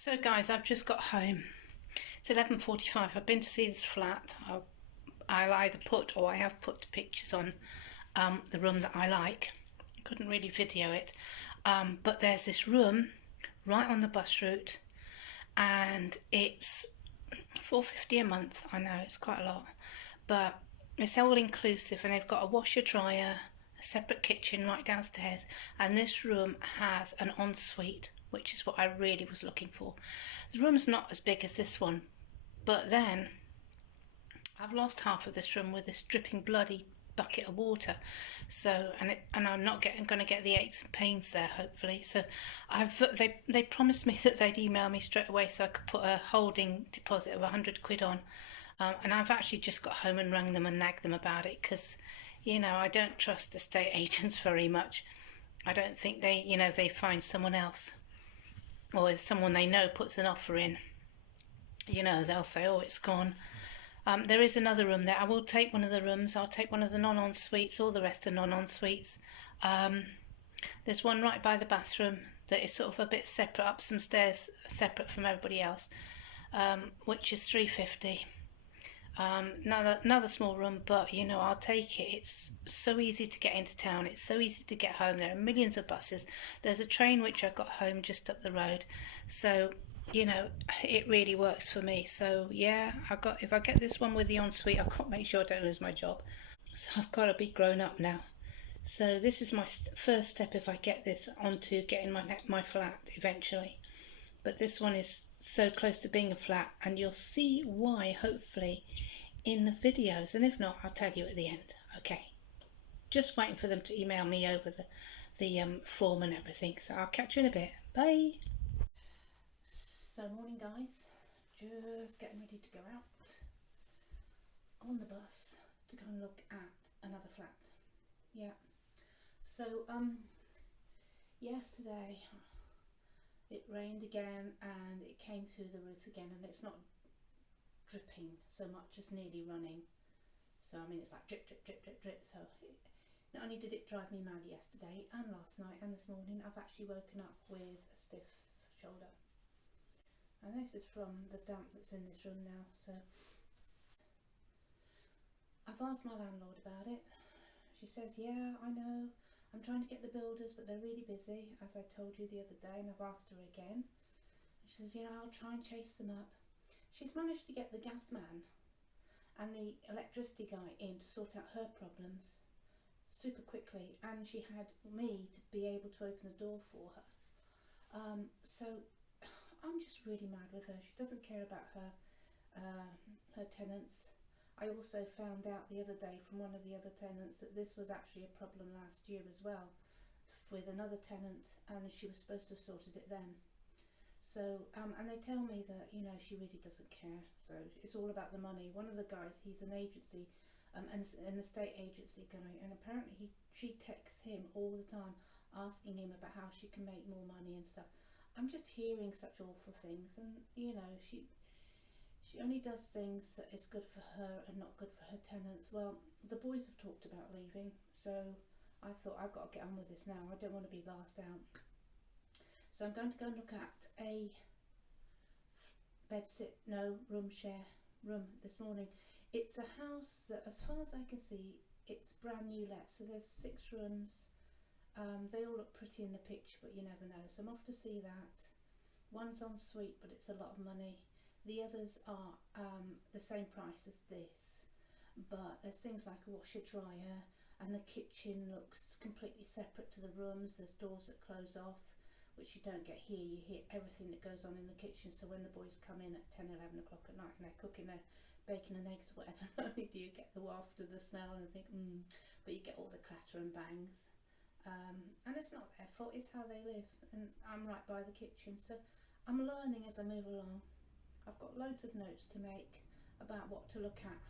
So guys, I've just got home. It's 11:45. I've been to see this flat. I'll either put or I have put pictures on the room that I like. Couldn't really video it, but there's this room right on the bus route, and it's £4.50 a month. I know it's quite a lot, but it's all inclusive, and they've got a washer dryer, a separate kitchen right downstairs, and this room has an ensuite, which is what I really was looking for. The room's not as big as this one, but then I've lost half of this room with this dripping bloody bucket of water. So and I'm not going to get the aches and pains there, hopefully. So they promised me that they'd email me straight away so I could put a holding deposit of £100 on. And I've actually just got home and rung them and nagged them about it because, I don't trust estate agents very much. I don't think they find someone else, or if someone they know puts an offer in, they'll say, oh, it's gone. There is another room there. I will take one of the rooms. I'll take one of the non-en-suites. All the rest are non-en-suites. There's one right by the bathroom that is sort of a bit separate, up some stairs, separate from everybody else, which is £3.50. Another small room, but I'll take it. It's so easy to get into town. It's so easy to get home. There are millions of buses. There's a train which I got home just up the road, so it really works for me. So yeah, if I get this one with the ensuite, I've got to make sure I don't lose my job. So I've got to be grown up now. So this is my first step if I get this onto getting my flat eventually. But this one is so close to being a flat, and you'll see why hopefully in the videos, and if not, I'll tell you at the end. Okay, just waiting for them to email me over the form and everything. So I'll catch you in a bit. Bye. So morning guys, just getting ready to go out on the bus to go and look at another flat. Yeah, so yesterday it rained again and it came through the roof again, and it's not dripping so much as nearly running. So I mean, it's like drip drip drip drip drip. So not only did it drive me mad yesterday and last night and this morning, I've actually woken up with a stiff shoulder. And this is from the damp that's in this room now. So I've asked my landlord about it. She says, yeah, I know, I'm trying to get the builders, but they're really busy, as I told you the other day, and I've asked her again. She says, I'll try and chase them up. She's managed to get the gas man and the electricity guy in to sort out her problems super quickly, and she had me to be able to open the door for her. So I'm just really mad with her. She doesn't care about her tenants. I also found out the other day from one of the other tenants that this was actually a problem last year as well with another tenant, and she was supposed to have sorted it then. So and they tell me that she really doesn't care, so it's all about the money. One of the guys, he's an agency, an estate agency guy, and apparently she texts him all the time asking him about how she can make more money and stuff. I'm just hearing such awful things, and she only does things that is good for her and not good for her tenants. Well, the boys have talked about leaving, so I thought I've got to get on with this now. I don't want to be last out. So I'm going to go and look at a room share room this morning. It's a house that, as far as I can see, it's brand new let. So there's 6 rooms. They all look pretty in the picture, but you never know. So I'm off to see that. One's en suite, but it's a lot of money. The others are the same price as this, but there's things like a washer dryer, and the kitchen looks completely separate to the rooms. There's doors that close off, which you don't get here. You hear everything that goes on in the kitchen, so when the boys come in at 10, 11 o'clock at night and they're cooking their bacon and eggs or whatever, not only do you get the waft of the smell and think but you get all the clatter and bangs. And it's not their fault, it's how they live, and I'm right by the kitchen, so I'm learning as I move along. I've got loads of notes to make about what to look at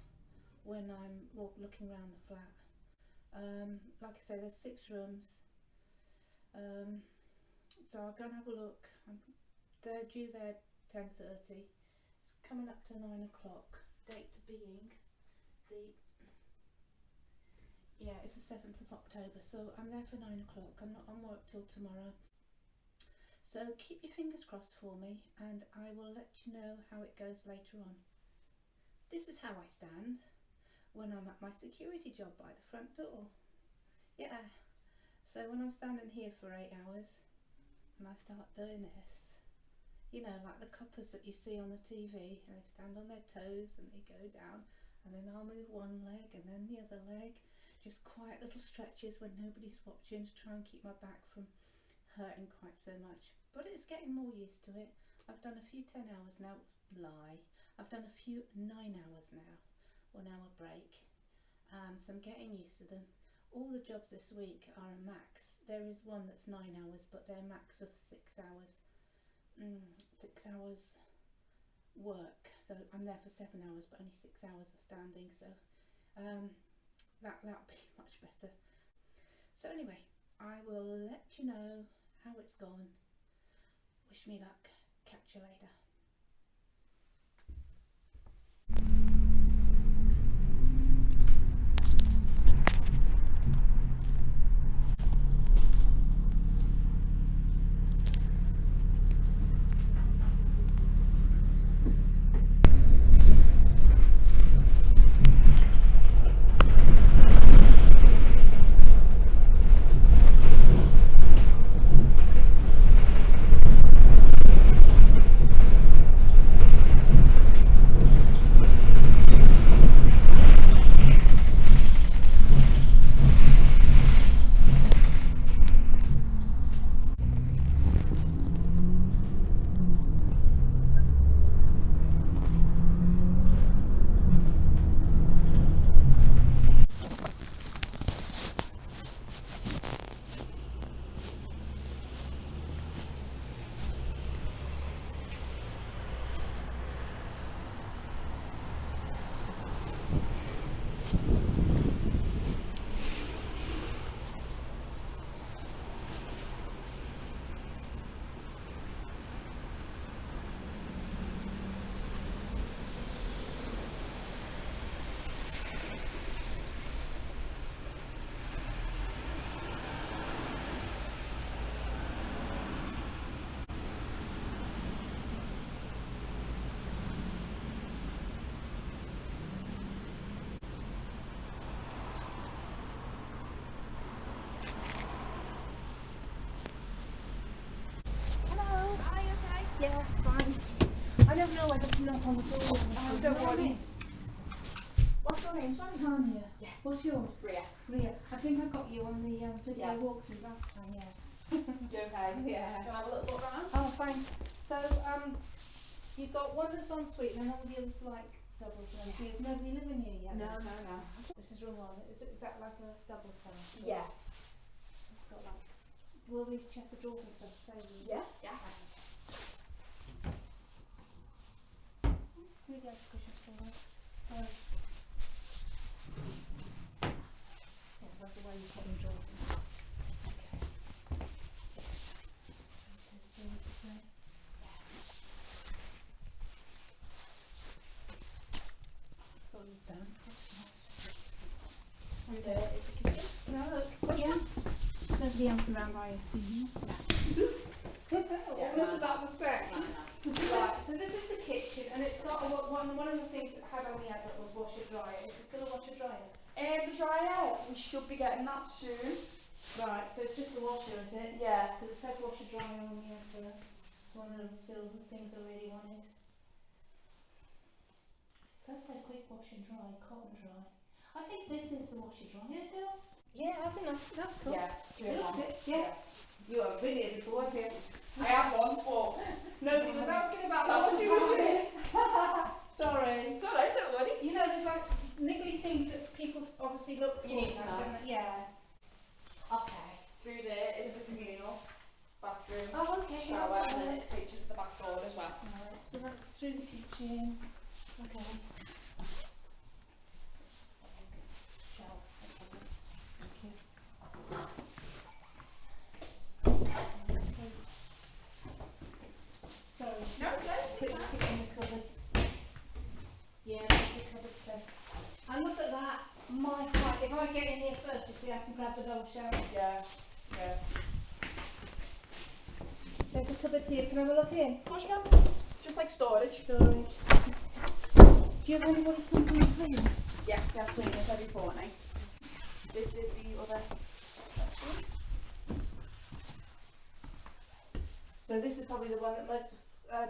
when I'm looking around the flat. Like I say, there's 6 rooms, so I'll go and have a look. They're due there 10:30. It's coming up to 9 o'clock. Date being it's the 7th of October, so I'm there for 9 o'clock. I'm not on work till tomorrow. So keep your fingers crossed for me, and I will let you know how it goes later on. This is how I stand when I'm at my security job by the front door. Yeah, so when I'm standing here for 8 hours and I start doing this, you know, like the coppers that you see on the TV, and they stand on their toes and they go down, and then I'll move one leg and then the other leg, just quiet little stretches when nobody's watching to try and keep my back from hurting quite so much. But it's getting more used to it. I've done a few 10 hours now, lie. I've done a few 9 hours now, 1 hour break. So I'm getting used to them. All the jobs this week are a max. There is one that's 9 hours, but they're max of 6 hours. 6 hours work. So I'm there for 7 hours, but only 6 hours of standing. So that'll be much better. So anyway, I will let you know how it's gone. Wish me luck. Catch you later. Yeah, fine. I don't know whether to knock on the door. Oh, don't worry. What's your name, sorry? Tanya. Yeah. What's yours? Ria. Ria. I think I got you on the video walkthrough last time, yeah. You okay? Yeah. Can I have a little look around? Oh, fine. So, you've got one that's en suite and all the others like doubles. Yeah. There's nobody living here yet? No. This is room one. Is that like a double terrace? Yeah. It's got like, will these chests of drawers and stuff stay? Yeah. Yeah. Maybe I should push it forward. So, yeah, that's the way you put in drawers and stuff. Okay. Thought it was done. Through there is the kitchen. No, look. Yeah. Nobody else around, I assume. Yeah, Almost about the set. Right, so this is the kitchen, and it's got one of the things it had on the advert was washer dryer. Is it still a washer dryer? The dryer, we should be getting that soon. Right, so it's just the washer, is it? Yeah. Because it says washer dryer on the advert. It's one of the fills and things I really wanted. It does say quick wash and dry, cotton dry. I think this is the washer dryer, girl. Yeah, I think that's cool. Yeah, That's it, yeah. You haven't been here before, have you? I have once, but nobody was asking about that. Sorry. It's alright, don't worry. You know, there's like niggly things that people obviously look for. You need to know. Yeah. Okay. Through there is the communal bathroom, Oh, okay. shower, and then it takes you to the back door as well. Alright, so that's through the kitchen. Okay. Shelf. Thank you. Sorry. No, don't. Put in the cupboards. Yeah, the cupboard space. And look at that. My height. If I get in here first, you see, I can grab the double shower. Yeah, yeah. There's a cupboard here. Can I have a look in? Of course you can. Just like storage. Storage. Do you have anybody come to clean? Yeah, we have cleaners every fortnight. This is the other section. So this is probably the one that most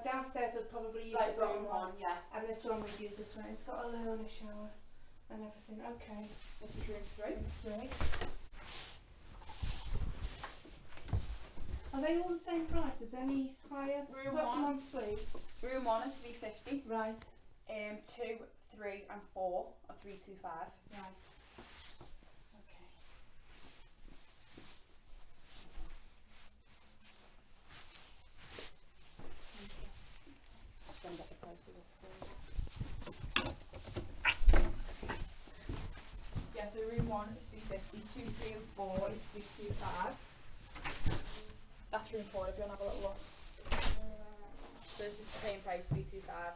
downstairs would probably use Like the bottom room one, one, yeah. and this one would use this one. It's got a loo and a shower and everything. Okay. This is room 3. Great. Are they all the same price? Is any higher? Room Apart from one. ensuite? Room 1 is 350. Right. 2, 3 and 4 are 325. Right. Okay. Just gonna get the prices up for you. Yeah, so room 1 is 350, 2, 3 and 4 is 325. That's room 4 if you want to have a little look. So this is the same price, 325.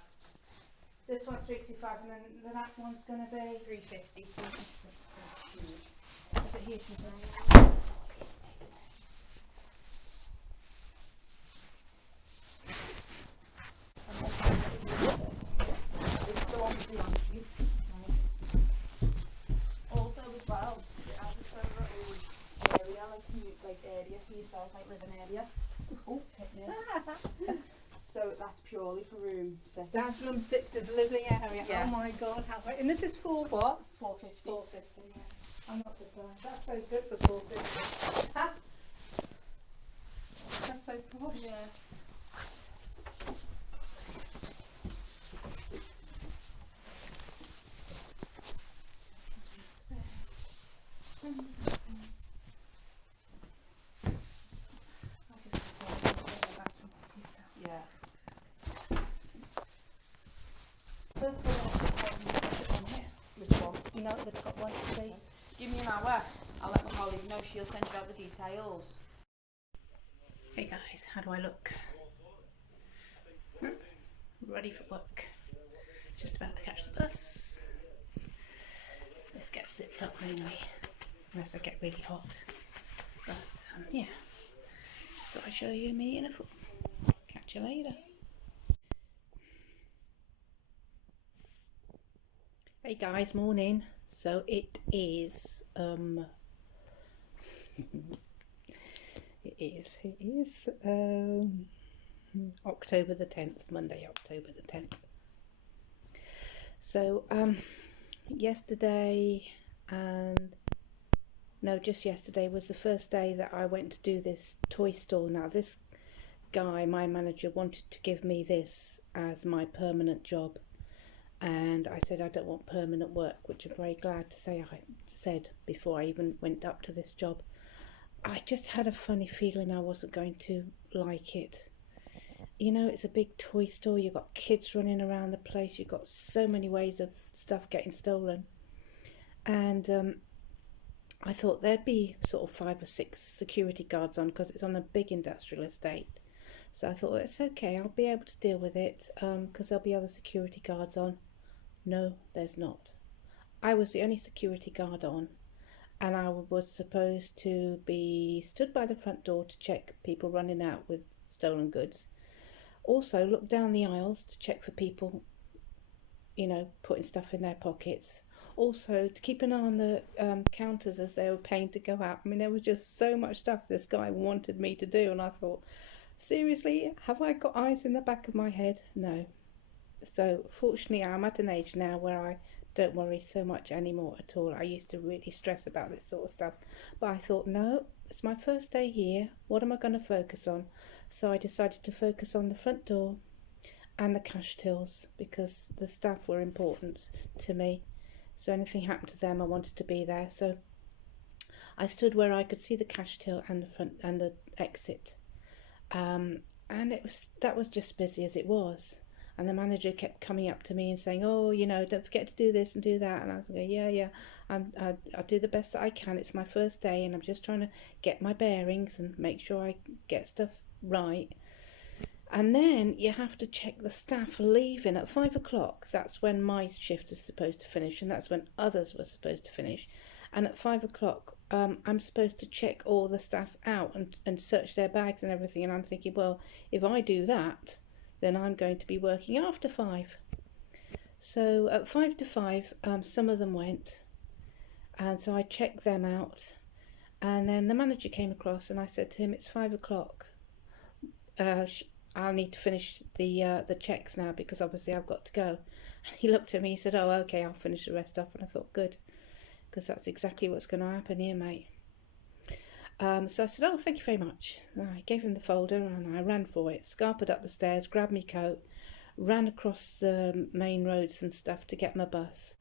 This one's 325, and then that one's going to be 350. Is it here? This is the one with the on street. Also as well, it has its own little area, like area for yourself, like living area. Oh, hit me. So that's purely for room 6. That's room 6 is living area. Yeah. Oh my god, how great. And this is for what? 450. 450, yeah. I'm not surprised. That's so good for 450. Huh? That's so posh. Yeah. Yeah. First of all, on here. Which one? No, the top one, please. Give me an hour. I'll let my colleague know. She'll send you out the details. Hey guys, how do I look? Ready for work. Just about to catch the bus. Let's get zipped up anyway, unless I get really hot. But yeah, just thought I'd show you me in a foot. Catch you later. Hey guys, morning. So it is it is October the 10th, Monday, October the 10th. So just yesterday was the first day that I went to do this toy store. Now this guy, my manager, wanted to give me this as my permanent job, and I said I don't want permanent work, which I'm very glad to say I said before I even went up to this job. I just had a funny feeling I wasn't going to like it. You know, it's a big toy store, you've got kids running around the place, you've got so many ways of stuff getting stolen. And I thought there'd be sort of 5 or 6 security guards on, because it's on a big industrial estate. So I thought, it's okay, I'll be able to deal with it, because there'll be other security guards on. No, there's not. I was the only security guard on, and I was supposed to be stood by the front door to check people running out with stolen goods. Also look down the aisles to check for people, you know, putting stuff in their pockets. Also to keep an eye on the counters as they were paying to go out. I mean, there was just so much stuff this guy wanted me to do, and I thought, seriously, have I got eyes in the back of my head? No. So fortunately I'm at an age now where I don't worry so much anymore at all. I used to really stress about this sort of stuff, but I thought, no, it's my first day here, what am I going to focus on? So I decided to focus on the front door and the cash tills, because the staff were important to me. So anything happened to them, I wanted to be there. So I stood where I could see the cash till and the front and the exit, and that was just busy as it was. And the manager kept coming up to me and saying, oh, you know, don't forget to do this and do that. And I was going, yeah, I'll do the best that I can. It's my first day and I'm just trying to get my bearings and make sure I get stuff right. And then you have to check the staff leaving at 5 o'clock. That's when my shift is supposed to finish, and that's when others were supposed to finish. And at 5 o'clock, I'm supposed to check all the staff out and search their bags and everything. And I'm thinking, well, if I do that, then I'm going to be working after 5. So at 5 to 5, some of them went, and so I checked them out. And then the manager came across, and I said to him, "It's 5 o'clock. I'll need to finish the checks now because obviously I've got to go." And he looked at me. He said, "Oh, okay, I'll finish the rest off." And I thought, good, because that's exactly what's going to happen here, mate. So I said, "Oh, thank you very much." And I gave him the folder, and I ran for it. Scarpered up the stairs, grabbed my coat, ran across the main roads and stuff to get my bus.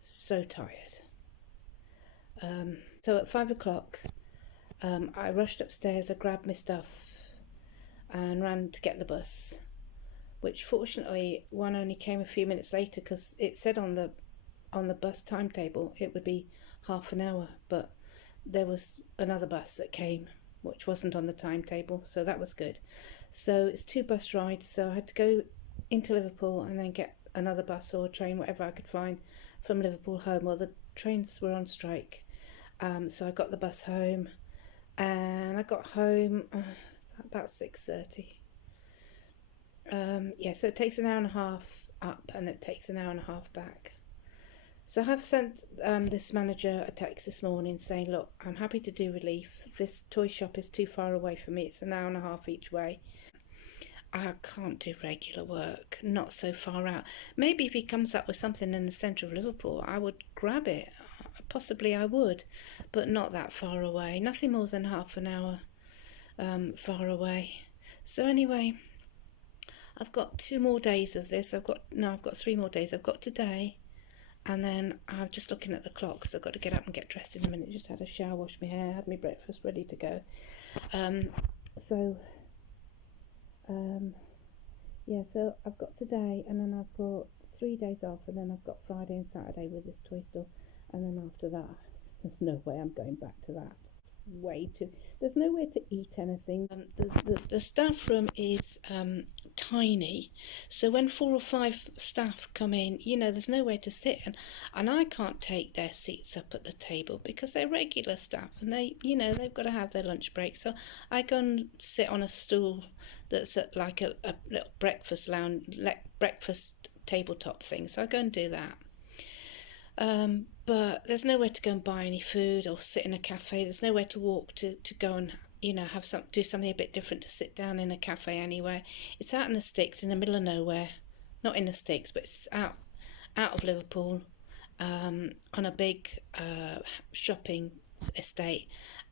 So tired. So at 5 o'clock, I rushed upstairs, I grabbed my stuff and ran to get the bus, which fortunately one only came a few minutes later because it said on the bus timetable it would be half an hour, but there was another bus that came which wasn't on the timetable, so that was good. So it's 2 bus rides, so I had to go into Liverpool and then get another bus or train, whatever I could find, from Liverpool home. Well, the trains were on strike, so I got the bus home, and I got home about 6:30. Yeah, so it takes an hour and a half up and it takes an hour and a half back. So I have sent this manager a text this morning saying, "Look, I'm happy to do relief. This toy shop is too far away for me. It's an hour and a half each way. I can't do regular work, not so far out. Maybe if he comes up with something in the centre of Liverpool, I would grab it. Possibly I would, but not that far away. Nothing more than half an hour far away." So anyway, I've got 2 more days of this. I've got 3 more days. I've got today, and then I'm just looking at the clock because I've got to get up and get dressed in a minute. Just had a shower, washed my hair, had my breakfast ready to go. Yeah, so I've got today, and then I've got 3 days off, and then I've got Friday and Saturday with this toy store, and then after that, there's no way I'm going back to that. There's nowhere to eat anything. The staff room is tiny, so when 4 or 5 staff come in, there's nowhere to sit, and I can't take their seats up at the table because they're regular staff, and they've got to have their lunch break. So I go and sit on a stool that's at like a little breakfast lounge, breakfast tabletop thing. So I go and do that. But there's nowhere to go and buy any food or sit in a cafe. There's nowhere to walk to go and do something a bit different, to sit down in a cafe anywhere. It's out in the sticks, in the middle of nowhere. Not in the sticks, but it's out of Liverpool, on a big shopping estate,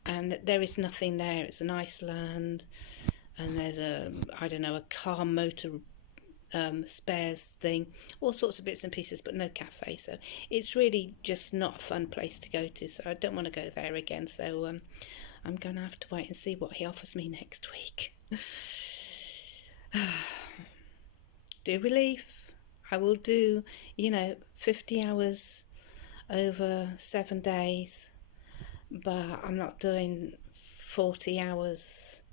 and there is nothing there. It's an Iceland, and there's a car motor spares thing, all sorts of bits and pieces, but no cafe. So it's really just not a fun place to go to, so I don't want to go there again. So I'm going to have to wait and see what he offers me next week. Do relief. I will do 50 hours over 7 days, but I'm not doing 40 hours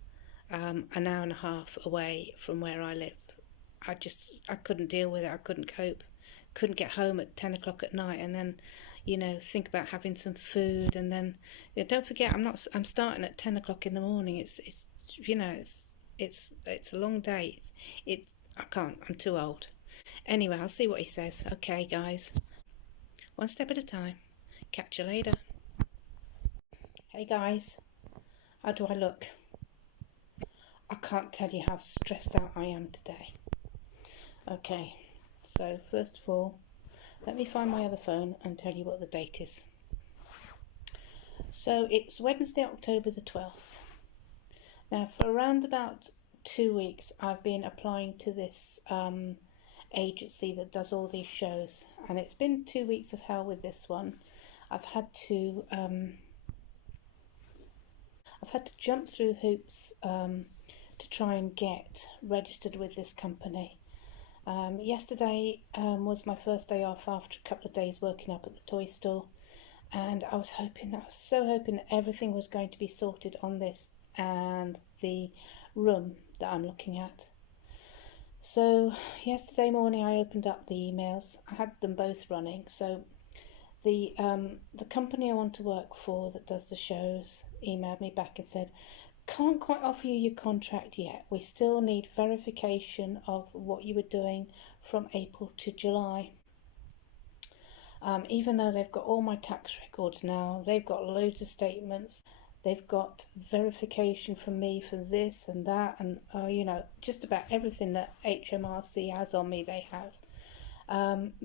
an hour and a half away from where I live. I couldn't deal with it. I couldn't cope. Couldn't get home at 10 o'clock at night and then, think about having some food, and then don't forget I'm starting at 10 o'clock in the morning. It's a long day. I can't. I'm too old. Anyway, I'll see what he says. Okay, guys. One step at a time. Catch you later. Hey guys, how do I look? I can't tell you how stressed out I am today. Okay, so first of all, let me find my other phone and tell you what the date is. So it's Wednesday, October the 12th. Now, for around about 2 weeks, I've been applying to this agency that does all these shows, and it's been 2 weeks of hell with this one. I've had to jump through hoops to try and get registered with this company. Yesterday was my first day off after a couple of days working up at the toy store, and I was so hoping that everything was going to be sorted on this and the room that I'm looking at. So yesterday morning I opened up the emails. I had them both running, so The company I want to work for that does the shows emailed me back and said, can't quite offer you your contract yet. We still need verification of what you were doing from April to July. Even though they've got all my tax records now, they've got loads of statements, they've got verification from me for this and that, and just about everything that HMRC has on me they have.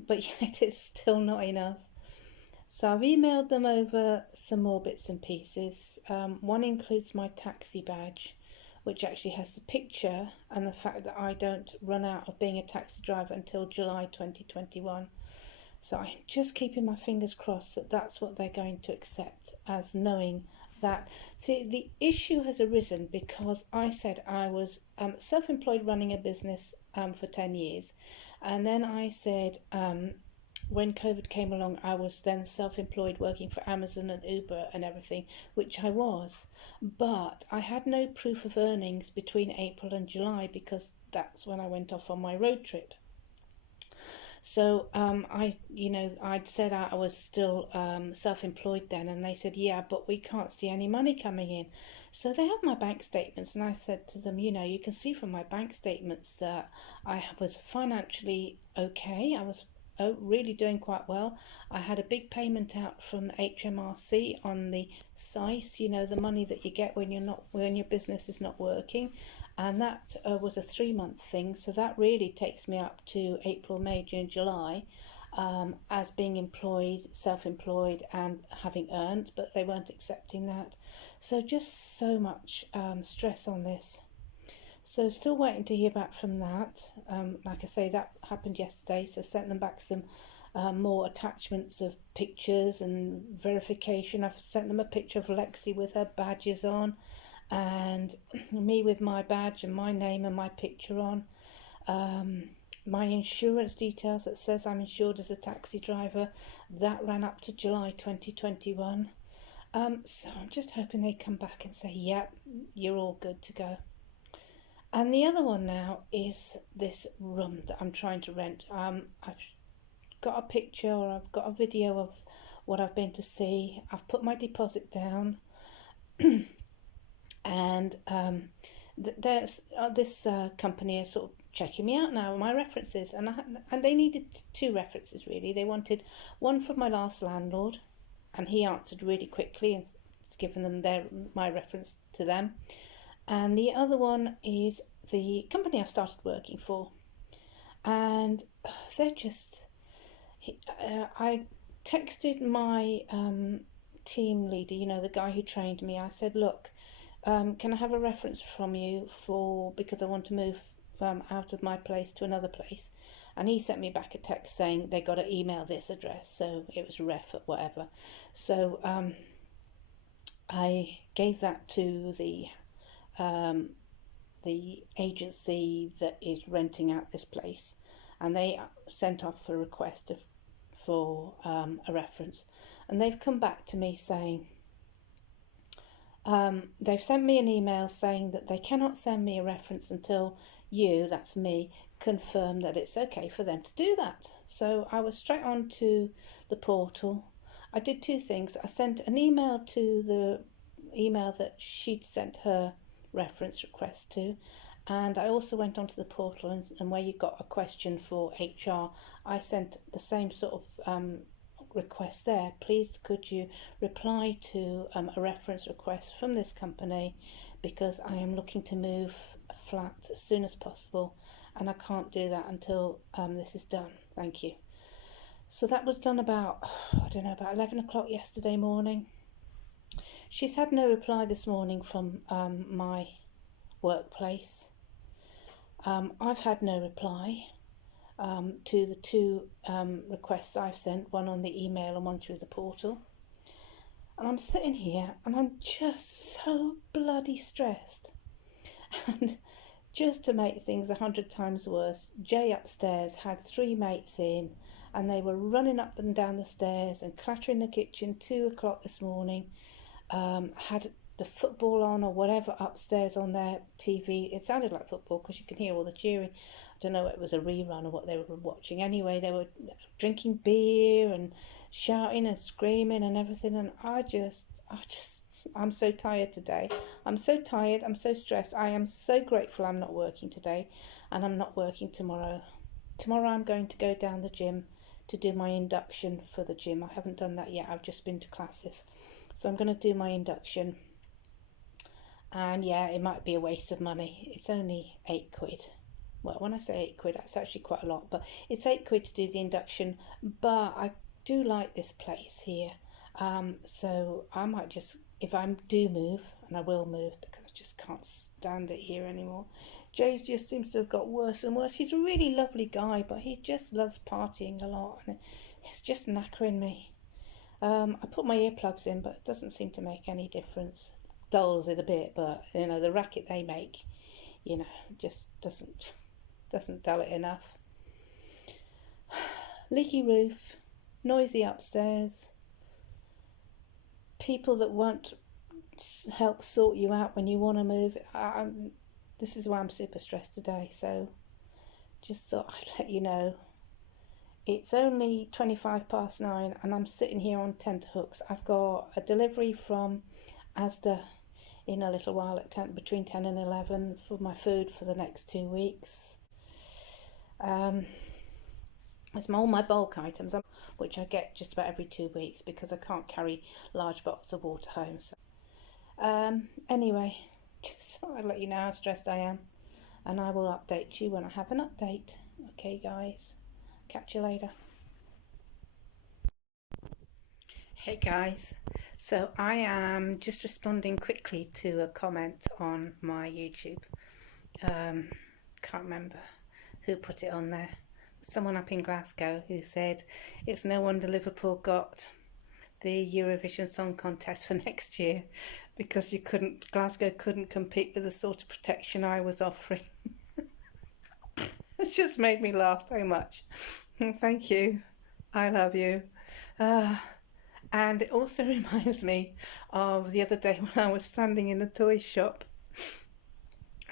But yet it's still not enough. So I've emailed them over some more bits and pieces. One includes my taxi badge, which actually has the picture and the fact that I don't run out of being a taxi driver until July 2021. So I'm just keeping my fingers crossed that that's what they're going to accept, as knowing that. See, the issue has arisen because I said I was self-employed running a business for 10 years. And then I said when COVID came along, I was then self-employed working for Amazon and Uber and everything, which I was. But I had no proof of earnings between April and July because that's when I went off on my road trip. So I'd said I was still self-employed then, and they said, yeah, but we can't see any money coming in. So they have my bank statements, and I said to them, you can see from my bank statements that I was financially okay. I was really doing quite well. I had a big payment out from HMRC on the SICE, the money that you get when your business is not working. And that was a 3-month thing, so that really takes me up to April, May, June, July as being employed, self-employed and having earned, but they weren't accepting that. So just so much stress on this. So still waiting to hear back from that. Like I say, that happened yesterday, so sent them back some more attachments of pictures and verification. I've sent them a picture of Lexi with her badges on, and me with my badge and my name and my picture on. My insurance details that says I'm insured as a taxi driver, that ran up to July 2021. So I'm just hoping they come back and say, yep, you're all good to go. And the other one now is this room that I'm trying to rent. I've got a picture, or I've got a video of what I've been to see. I've put my deposit down. And there's this company is sort of checking me out now, my references, and they needed 2 references really. They wanted one from my last landlord, and he answered really quickly and given them my reference to them. And the other one is the company I've started working for, and they're just. I texted my team leader, the guy who trained me. I said, look. Can I have a reference from you because I want to move out of my place to another place? And he sent me back a text saying they got to email this address, so it was ref at whatever. So I gave that to the agency that is renting out this place, and they sent off a request for a reference, and they've come back to me saying. They've sent me an email saying that they cannot send me a reference until you, that's me, confirm that it's okay for them to do that. So I was straight on to the portal. I did 2 things. I sent an email to the email that she'd sent her reference request to, and I also went onto the portal and where you got a question for HR, I sent the same sort of request there. Please could you reply to a reference request from this company, because I am looking to move a flat as soon as possible, and I can't do that until this is done. Thank you. So that was done about 11 o'clock yesterday morning. She's had no reply this morning from my workplace. I've had no reply to the 2 requests I've sent, one on the email and one through the portal. And I'm sitting here and I'm just so bloody stressed. And just to make things 100 times worse, Jay upstairs had 3 mates in, and they were running up and down the stairs and clattering the kitchen 2 o'clock this morning. Had the football on or whatever upstairs on their TV. It sounded like football because you can hear all the cheering. I don't know if it was a rerun or what they were watching. Anyway, they were drinking beer and shouting and screaming and everything. And I'm so tired today. I'm so tired. I'm so stressed. I am so grateful I'm not working today, and I'm not working tomorrow. Tomorrow I'm going to go down the gym to do my induction for the gym. I haven't done that yet. I've just been to classes. So I'm going to do my induction. And yeah, it might be a waste of money. It's only £8. Well, when I say £8, that's actually quite a lot, but it's £8 to do the induction. But I do like this place here. So I might just, if I do move, and I will move because I just can't stand it here anymore. Jay just seems to have got worse and worse. He's a really lovely guy, but he just loves partying a lot, and it's just knackering me. I put my earplugs in, but it doesn't seem to make any difference. Dulls it a bit, but you know, the racket they make, you know, just doesn't dull it enough. Leaky roof, noisy upstairs, people that won't help sort you out when you want to move. This is why I'm super stressed today, so just thought I'd let you know. It's only 9:25 and I'm sitting here on tenterhooks. I've got a delivery from Asda in a little while at between 10 and 11 for my food for the next 2 weeks. It's all my bulk items, which I get just about every 2 weeks because I can't carry large bottles of water home. So, anyway, just thought I'd let you know how stressed I am, and I will update you when I have an update. Okay, guys, catch you later. Hey guys, so I am just responding quickly to a comment on my YouTube. Can't remember who put it on there. Someone up in Glasgow who said it's no wonder Liverpool got the Eurovision Song Contest for next year because Glasgow couldn't compete with the sort of protection I was offering. It just made me laugh so much. Thank you. I love you. And it also reminds me of the other day when I was standing in the toy shop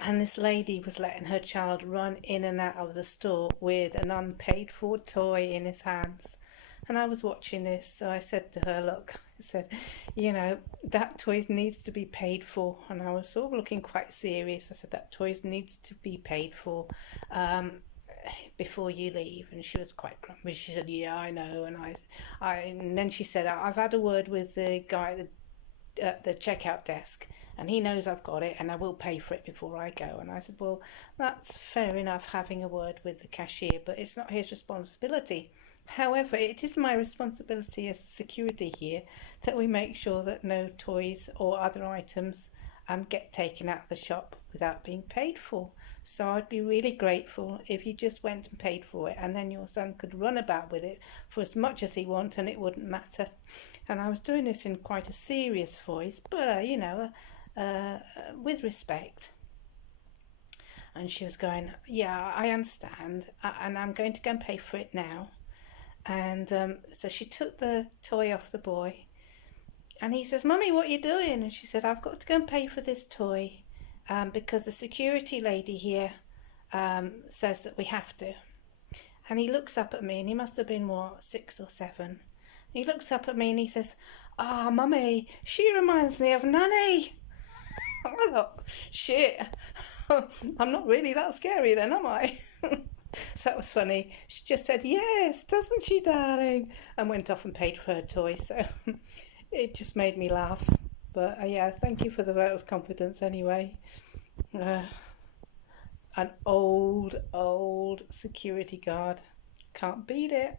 and this lady was letting her child run in and out of the store with an unpaid for toy in his hands. And I was watching this, so I said to her, look, I said, you know, that toy needs to be paid for. And I was sort of looking quite serious. I said, that toy needs to be paid for before you leave. And she was quite grumpy. She said, yeah, I know. And then she said, I've had a word with the guy at the checkout desk, and he knows I've got it and I will pay for it before I go. And I said, well, that's fair enough, having a word with the cashier, but it's not his responsibility. However, it is my responsibility as security here that we make sure that no toys or other items get taken out of the shop without being paid for. So I'd be really grateful if you just went and paid for it, and then your son could run about with it for as much as he wants and it wouldn't matter. And I was doing this in quite a serious voice, but you know, with respect. And she was going, yeah, I understand, and I'm going to go and pay for it now. And so she took the toy off the boy, and he says, Mummy, what are you doing? And she said, I've got to go and pay for this toy because the security lady here says that we have to. And he looks up at me, and he must have been, 6 or 7. He looks up at me and he says, Mummy, she reminds me of Nanny. I thought, shit, I'm not really that scary then, am I? So that was funny. She just said, yes, doesn't she, darling? And went off and paid for her toy. So it just made me laugh. But yeah, thank you for the vote of confidence anyway. An old security guard. Can't beat it.